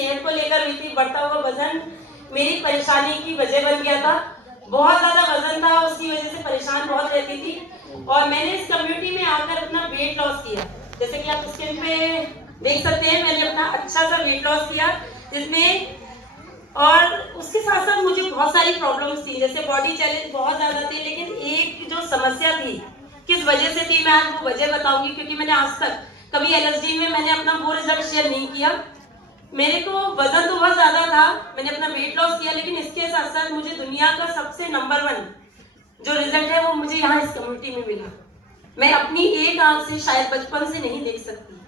सेहत को लेकर हुई थी। बढ़ता हुआ वजन मेरी परेशानी की वजह बन गया था। बहुत ज्यादा वजन था, उसकी वजह से परेशान बहुत रहती थी और मैंने इस कम्युनिटी में आकर अपना वेट लॉस किया। जैसे कि आप स्क्रीन पे देख सकते हैं, मैंने अपना अच्छा सा वेट लॉस किया जिसमें, और उसके साथ साथ मुझे बहुत सारी प्रॉब्लम्स थी, जैसे बॉडी चैलेंज बहुत ज्यादा थे। लेकिन एक जो समस्या थी, किस वजह से थी, मैं आपको वजह बताऊंगी, क्योंकि मैंने आज तक कभी एलएसडी में मैंने अपना वो रिजल्ट शेयर नहीं किया। मेरे को वजन तो बहुत ज्यादा था, मैंने अपना वेट लॉस किया, लेकिन इसके साथ साथ मुझे दुनिया का सबसे नंबर 1 जो रिजल्ट है वो मुझे यहाँ इस कम्युनिटी में मिला। मैं अपनी एक आंख से शायद बचपन से नहीं देख सकती।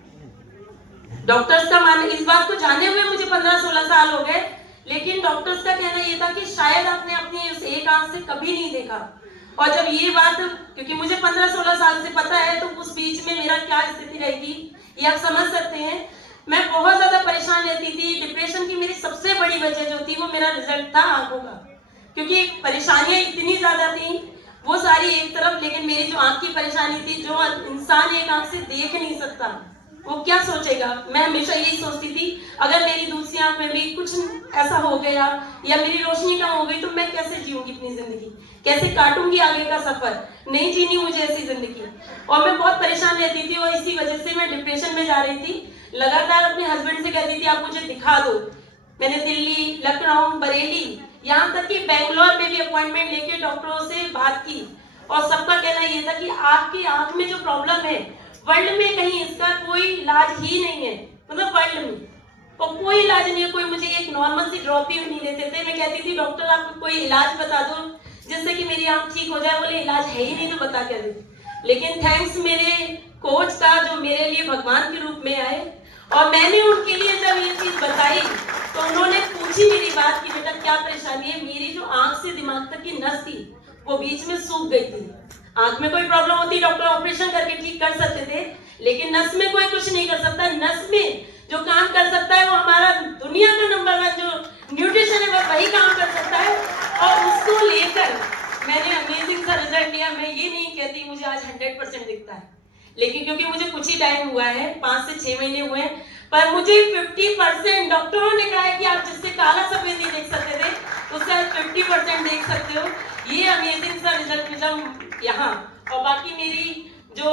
डॉक्टर्स का मानना, इस बात को जाने हुए मुझे 15-16 साल हो गए, लेकिन डॉक्टर्स का कहना ये था कि शायद आपने अपनी उस एक आंख से कभी नहीं देखा। और जब ये बात, क्योंकि मुझे 15-16 साल से पता है, तो उस बीच में मेरा क्या स्थिति रहेगी ये आप समझ सकते हैं। मैं बहुत ज्यादा परेशान रहती थी। डिप्रेशन की मेरी सबसे बड़ी वजह जो थी वो मेरा रिजल्ट था आंखों का, क्योंकि परेशानियां इतनी ज्यादा थी, वो सारी एक तरफ, लेकिन मेरी जो आंख की परेशानी थी, जो इंसान एक आंख से देख नहीं सकता वो क्या सोचेगा। मैं हमेशा यही सोचती थी, अगर मेरी दूसरी आंख में भी कुछ ऐसा हो गया या मेरी रोशनी कम हो गई तो मैं कैसे जीऊंगी अपनी जिंदगी, कैसे काटूंगी आगे का सफर। नहीं जीनी मुझे ऐसी जिंदगी, और मैं बहुत परेशान रहती थी और इसी वजह से मैं डिप्रेशन में जा रही थी। लगातार अपने हस्बैंड से कहती थी आप मुझे दिखा दो। मैंने दिल्ली, लखनऊ, बरेली, यहाँ तक कि बेंगलोर में भी अपॉइंटमेंट लेके डॉक्टरों से बात की, और सबका कहना ये था कि आपकी आंख में जो प्रॉब्लम है वर्ल्ड में कहीं इसका कोई इलाज ही नहीं है, मतलब वर्ल्ड में तो कोई इलाज नहीं है। कोई मुझे एक नॉर्मल सी ड्रॉप भी नहीं देते थे। मैं कहती थी डॉक्टर आप कोई इलाज बता दो जिससे कि मेरी आंख ठीक हो जाए। बोले इलाज है ही नहीं तो बता क्या दे। लेकिन थैंक्स मेरे कोच का, जो मेरे लिए भगवान के रूप में आए, और मैंने उनके लिए जब ये चीज बताई तो उन्होंने पूछी मेरी बात कि बेटा क्या परेशानी है। मेरी जो आंख से दिमाग तक की नस थी वो बीच में सूख गई थी। आंख में कोई प्रॉब्लम होती डॉक्टर ऑपरेशन करके ठीक कर सकते थे, लेकिन नस में कोई कुछ नहीं कर सकता। नस में जो काम कर सकता है वो हमारा दुनिया का नंबर 1 जो न्यूट्रिशन है वो वही काम कर सकता है, और उसको लेकर मैंने अमेजिंग सा रिजल्ट लिया। मैं ये नहीं कहती मुझे आज 100% दिखता है, लेकिन क्योंकि मुझे कुछ ही टाइम हुआ है, 5 से 6 महीने हुए हैं, पर मुझे 50% डॉक्टरों ने कहा है कि आप जिससे काला सफेद नहीं देख सकते थे उससे आप 50% देख सकते हो। ये अमेजिंग सा रिजल्ट मिला यहाँ। और बाकी मेरी जो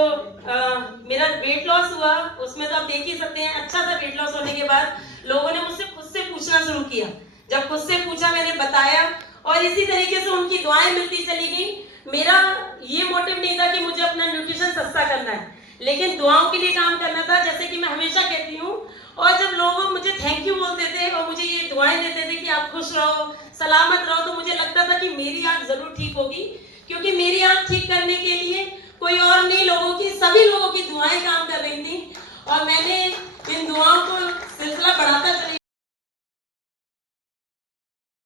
मेरा वेट लॉस हुआ उसमें तो आप देख ही सकते हैं। अच्छा सा वेट लॉस होने के बाद लोगों ने मुझसे खुद से पूछना शुरू किया। जब खुद से पूछा मैंने बताया, और इसी तरीके से उनकी दुआएं मिलती चली गई। मेरा ये मोटिव नहीं था कि मुझे अपना न्यूट्रिशन सस्ता करना है, लेकिन दुआओं के लिए काम करना था। जैसे कि मैं हमेशा कहती हूँ, और जब लोग मुझे थैंक यू बोलते थे और मुझे ये दुआएं देते थे कि आप खुश रहो, सलामत रहो, तो मुझे लगता था कि मेरी आंख जरूर ठीक होगी, क्योंकि मेरी आंख ठीक करने के लिए कोई और नहीं, लोगों की, सभी लोगों की दुआएं काम कर रही थी। और मैंने